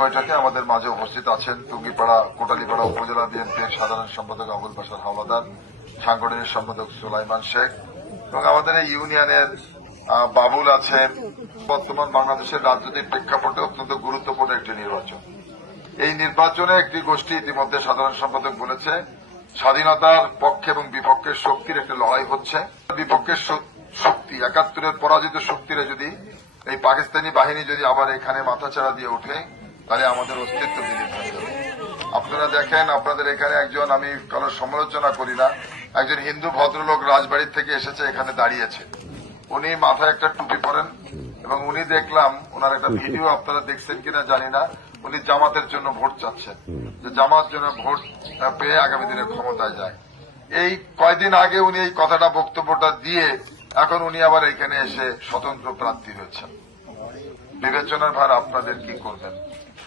বৈঠকে আমাদের মাঝে উপস্থিত আছেন টুঙ্গিপাড়া কোটালীপাড়া উপজেলা বিএনপির সাধারণ সম্পাদক আবুল বাশার হাওলাদার, সাংগঠনিক সম্পাদক সুলাইমান শেখ এবং আমাদের এই ইউনিয়নের বাবুল আছেন। বর্তমান বাংলাদেশের রাজনৈতিক প্রেক্ষাপটে অত্যন্ত গুরুত্বপূর্ণ একটি নির্বাচন। এই নির্বাচনে একটি গোষ্ঠী ইতিমধ্যে সাধারণ সম্পাদক বলেছে স্বাধীনতার পক্ষে এবং বিপক্ষের শক্তির একটা লড়াই হচ্ছে। বিপক্ষের শক্তি ৭১-এর পরাজিত শক্তিরা যদি এই পাকিস্তানি বাহিনী যদি আবার এখানে মাথাচাড়া দিয়ে ওঠে তাহলে আমাদের অস্তিত্ব বিলীন হয়ে যাবে। আপনারা দেখেন, আপনাদের এখানে একজন, আমি কারোর সমালোচনা করি না, একজন হিন্দু ভদ্রলোক রাজবাড়ির থেকে এসেছে, এখানে দাঁড়িয়েছে। উনি মাথায় একটা টুপি পরেন এবং উনি দেখলাম ওনার একটা ভিডিও, আপনারা দেখছেন কিনা জানি না, উনি জামাতের জন্য ভোট চাচ্ছেন, যে জামাত জন্য ভোট পেয়ে আগামী দিনে ক্ষমতায় যায়। এই কয়দিন আগে উনি এই কথাটা বক্তব্যটা দিয়ে এখন উনি আবার এখানে এসে স্বতন্ত্র প্রার্থী হয়েছেন। বিবেচনার ভার আপনাদের কি করবেন?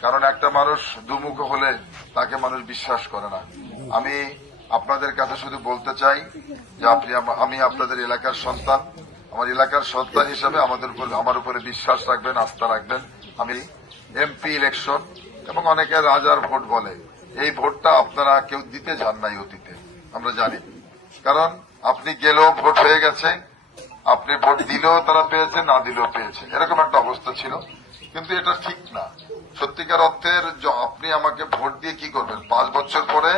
কারণ একটা মানুষ দুমুখ হলে তাকে মানুষ বিশ্বাস করে না। আমি আপনাদের কাছে শুধু বলতে চাই যে আমি আপনাদের এলাকার সন্তান, আমার এলাকার সন্তান হিসাবে আমার উপরে বিশ্বাস রাখবেন, আস্থা রাখবেন। আমি এমপি ইলেকশন এবং অনেকে রাজার ভোট বলে, এই ভোটটা আপনারা কেউ দিতে যান নাই অতীতে, আমরা জানি। কারণ আপনি গেলেও ভোট হয়ে গেছে, আপনি ভোট দিলেও তারা পেয়েছে, না দিলেও পেয়েছে, এরকম একটা অবস্থা ছিল। কিন্তু এটা ঠিক না। সত্যিকার অর্থের আপনি আমাকে ভোট দিয়ে কি করবেন? 5 বছর পরে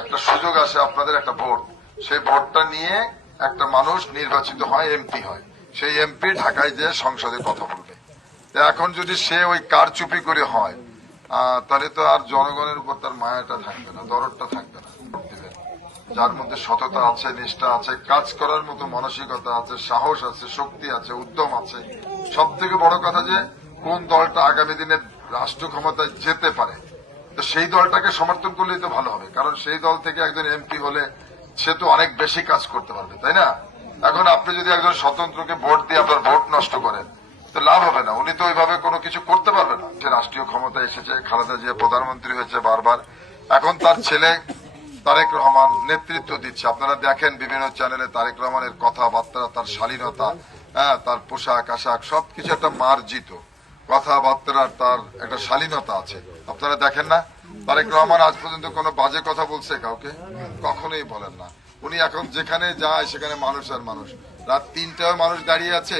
একটা সুযোগ আসে, আপনাদের একটা ভোট, সেই ভোটটা নিয়ে একটা মানুষ নির্বাচিত হয়, এমপি হয়। সেই এমপি ঢাকায় যেয়ে সংসদে কথা বলবে। এখন যদি সে ওই কারচুপি করে হয় তাহলে তো আর জনগণের উপর তার মায়াটা থাকবে না, দরদটা থাকবে না। যার মধ্যে সততা আছে, নিষ্ঠা আছে, কাজ করার মতো মানসিকতা আছে, সাহস আছে, শক্তি আছে, উদ্যম আছে। সব থেকে বড় কথা যে কোন দলটা আগামী দিনে রাষ্ট্র ক্ষমতায় যেতে পারে, তো সেই দলটাকে সমর্থন করলেই তো ভালো হবে। কারণ সেই দল থেকে একজন এমপি হলে সে তো অনেক বেশি কাজ করতে পারবে, তাই না? এখন আপনি যদি একজন স্বতন্ত্রকে ভোট দিয়ে আপনার ভোট নষ্ট করেন তো লাভ হবে না। উনি তো ওইভাবে কোনো কিছু করতে পারবে না। সে রাষ্ট্রীয় ক্ষমতায় এসেছে, খালেদা জিয়া প্রধানমন্ত্রী হয়েছে বারবার, এখন তার ছেলে তারেক রহমান নেতৃত্ব দিচ্ছে। আপনারা দেখেন বিভিন্ন চ্যানেলে তারেক রহমানের কথাবার্তা, তার শালীনতা, তার পোশাক আশাক সবকিছু একটা মার্জিত কথাবার্তার, তার একটা শালীনতা আছে। আপনারা দেখেন না, তারেক রহমান আজ পর্যন্ত কোনো বাজে কথা বলছে কাউকে? কখনোই বলেন না। উনি এখন যেখানে যায় সেখানে মানুষ আর মানুষ। রাত 3টায় মানুষ দাঁড়িয়ে আছে,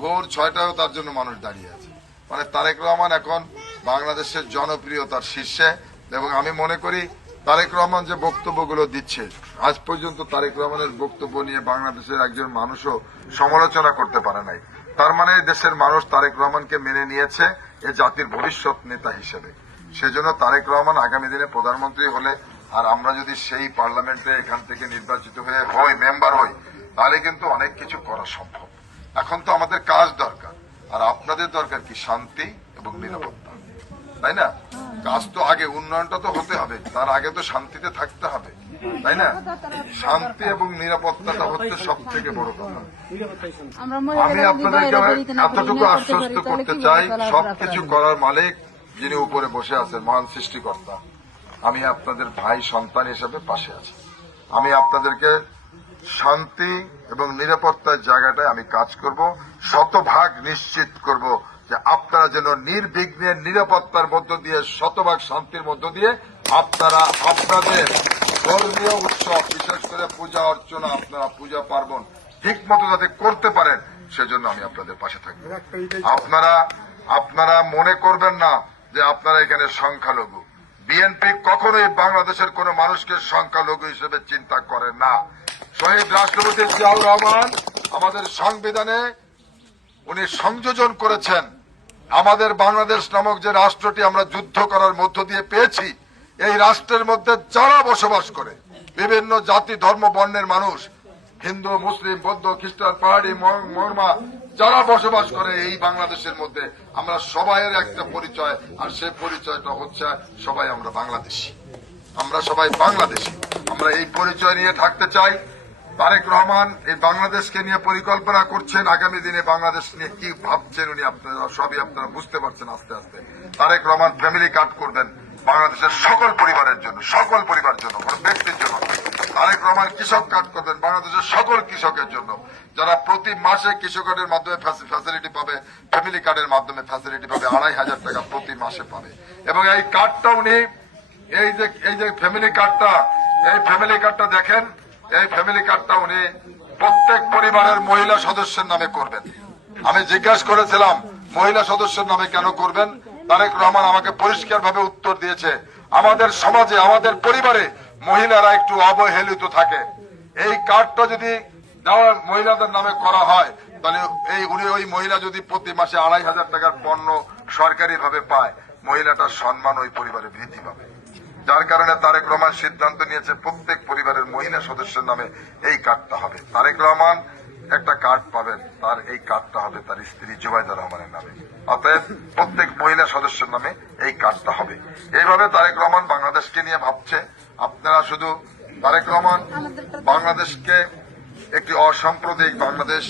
ভোর 6টায়ও তার জন্য মানুষ দাঁড়িয়ে আছে। মানে তারেক রহমান এখন বাংলাদেশের জনপ্রিয়তার শীর্ষে। এবং আমি মনে করি তারেক রহমান যে বক্তব্যগুলো দিচ্ছে, আজ পর্যন্ত তারেক রহমানের বক্তব্য নিয়ে বাংলাদেশের একজন মানুষও সমালোচনা করতে পারে নাই। তার মানে দেশের মানুষ তারেক রহমানকে মেনে নিয়েছে এ জাতির ভবিষ্যৎ নেতা হিসেবে। সেজন্য তারেক রহমান আগামী দিনে প্রধানমন্ত্রী হলে আর আমরা যদি সেই পার্লামেন্টে এখান থেকে নির্বাচিত হয়ে মেম্বার হই তাহলে কিন্তু অনেক কিছু করা সম্ভব। এখন তো আমাদের কাজ দরকার, আর আপনাদের দরকার কি? শান্তি এবং নিরাপত্তা, তাই না? কাজ তো আগে, উন্নয়নটা তো হতে হবে, তার আগে তো শান্তিতে থাকতে হবে, তাই না? শান্তি এবং নিরাপত্তাটা হচ্ছে সব থেকে বড় কথা। আমি আপনাদেরকে এতটুকু আশ্বস্ত করতে চাই, সবকিছু করার মালিক যিনি উপরে বসে আছেন, মহান সৃষ্টিকর্তা, আমি আপনাদের ভাই সন্তান হিসেবে পাশে আছি। আমি আপনাদেরকে শান্তি এবং নিরাপত্তার জায়গাটায় আমি কাজ করব, শতভাগ নিশ্চিত করব যে আপনারা যেন নির্বিঘ্নে নিরাপত্তার মধ্য দিয়ে, শতভাগ শান্তির মধ্য দিয়ে আপনারা আপনাদের ধর্মীয় উৎসব, বিশেষ করে পূজা অর্চনা, আপনারা পূজা পার্বণ ঠিক মতো যাতে করতে পারেন, সেজন্য আমি আপনাদের পাশে থাকব। আপনারা মনে করবেন না যে আপনারা এখানে সংখ্যালঘু। বিএনপি কখনোই বাংলাদেশের কোন মানুষকে সংখ্যালঘু হিসেবে চিন্তা করে না। শহীদ রাষ্ট্রপতি জিয়াউর রহমান আমাদের সংবিধানে উনি সংযোজন করেছেন, আমাদের বাংলাদেশ নামক যে রাষ্ট্রটি আমরা যুদ্ধ করার মধ্য দিয়ে পেয়েছি, এই রাষ্ট্রের মধ্যে যারা বসবাস করে, বিভিন্ন জাতি ধর্ম বর্ণের মানুষ, হিন্দু, মুসলিম, বৌদ্ধ, খ্রিস্টান, পাহাড়ি, মরমা, যারা বসবাস করে এই বাংলাদেশের মধ্যে, আমরা সবাইয়ের একটা পরিচয়, আর সেই পরিচয়টা হচ্ছে সবাই আমরা বাংলাদেশি। আমরা সবাই বাংলাদেশি, আমরা এই পরিচয় নিয়ে থাকতে চাই। তারেক রহমান এই বাংলাদেশকে নিয়ে পরিকল্পনা করছেন, আগামী দিনে বাংলাদেশ নিয়ে কি ভাবছেন উনি, আপনারা সবই আপনারা বুঝতে পারছেন। আস্তে আস্তে তারেক রহমান ফ্যামিলি কার্ড করবেন বাংলাদেশের সকল পরিবারের জন্য, সকল পরিবার জন্য, কোনো ব্যক্তির জন্য। তারেক রহমান কৃষক কার্ড করবেন বাংলাদেশের সকল কৃষকের জন্য, যারা প্রতি মাসে কৃষক কার্ডের মাধ্যমে ফ্যাসিলিটি পাবে, ফ্যামিলি কার্ডের মাধ্যমে ফ্যাসিলিটি পাবে, 2,500 টাকা প্রতি মাসে পাবে। এবং এই কার্ডটা উনি এই যে ফ্যামিলি কার্ডটা দেখেন, এই ফ্যামিলি কার্ডটা উনি প্রত্যেক পরিবারের মহিলা সদস্যের নামে করবেন। আমি জিজ্ঞাসা করেছিলাম মহিলা সদস্যের নামে কেন করবেন, তারেক রহমান আমাকে পরিষ্কারভাবে উত্তর দিয়েছে, আমাদের সমাজে আমাদের পরিবারে মহিলারা একটু অবহেলিত থাকে। এই কার্ডটা যদি মহিলাদের নামে করা হয় তাহলে উনি ওই মহিলা যদি প্রতি মাসে 2,500 টাকার পণ্য সরকারি ভাবে পায়, মহিলাটার সম্মান ওই পরিবারে বৃদ্ধি পাবে। যার কারণে তারেক রহমান সিদ্ধান্ত নিয়েছে প্রত্যেক পরিবারের মহিলা সদস্যের নামে এই কার্ডটা হবে। তারেক রহমান একটা কার্ড পাবেন, তার এই কার্ডটা হবে তার স্ত্রী জুবাইদা রহমানের নামে। অতএব প্রত্যেক মহিলা সদস্যের নামে এই কার্ডটা হবে। এইভাবে তারেক রহমান বাংলাদেশকে নিয়ে ভাবছে। আপনারা শুধু তারেক রহমান বাংলাদেশকে একটি অসাম্প্রদায়িক বাংলাদেশ,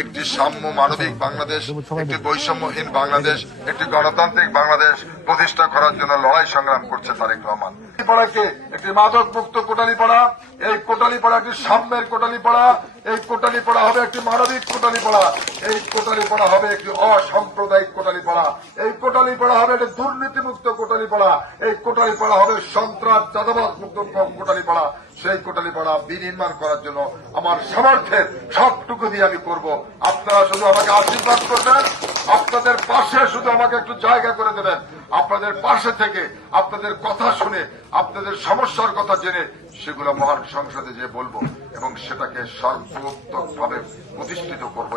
একটি সাম্য মানবিক বাংলাদেশ, একটি বৈষম্যহীন বাংলাদেশ, একটি গণতান্ত্রিক বাংলাদেশ প্রতিষ্ঠা করার জন্য লড়াই সংগ্রাম করছে তারেক রহমান। পাড়াকে একটি মাদক মুক্ত কোটালীপাড়া, এই কোটালীপাড়া একটি সাম্যের কোটালীপাড়া, এই কোটালীপাড়া হবে একটি মানবিক কোটালীপাড়া, এই কোটালীপাড়া হবে একটি অসাম্প্রদায়িক কোটালীপাড়া, এই কোটালীপাড়া হবে একটি দুর্নীতিমুক্ত কোটালীপাড়া, এই কোটালীপাড়া হবে সন্ত্রাস চাঁদাবাজ মুক্ত কোটালীপাড়া। সেই কোটালীপাড়া বিনির্মাণ করার জন্য আমার সামর্থ্যের সবটুকু দিয়ে আমি করব। আপনারা শুধু আমাকে আশীর্বাদ করবেন, আপনাদের পাশে শুধু আমাকে একটু জায়গা করে দেবেন। আপনাদের পাশে থেকে আপনাদের কথা শুনে, আপনাদের সমস্যার কথা জেনে সেগুলো মহান সংসদে যে বলবো এবং সেটাকে সর্বোত্তমভাবে প্রতিষ্ঠিত করবো।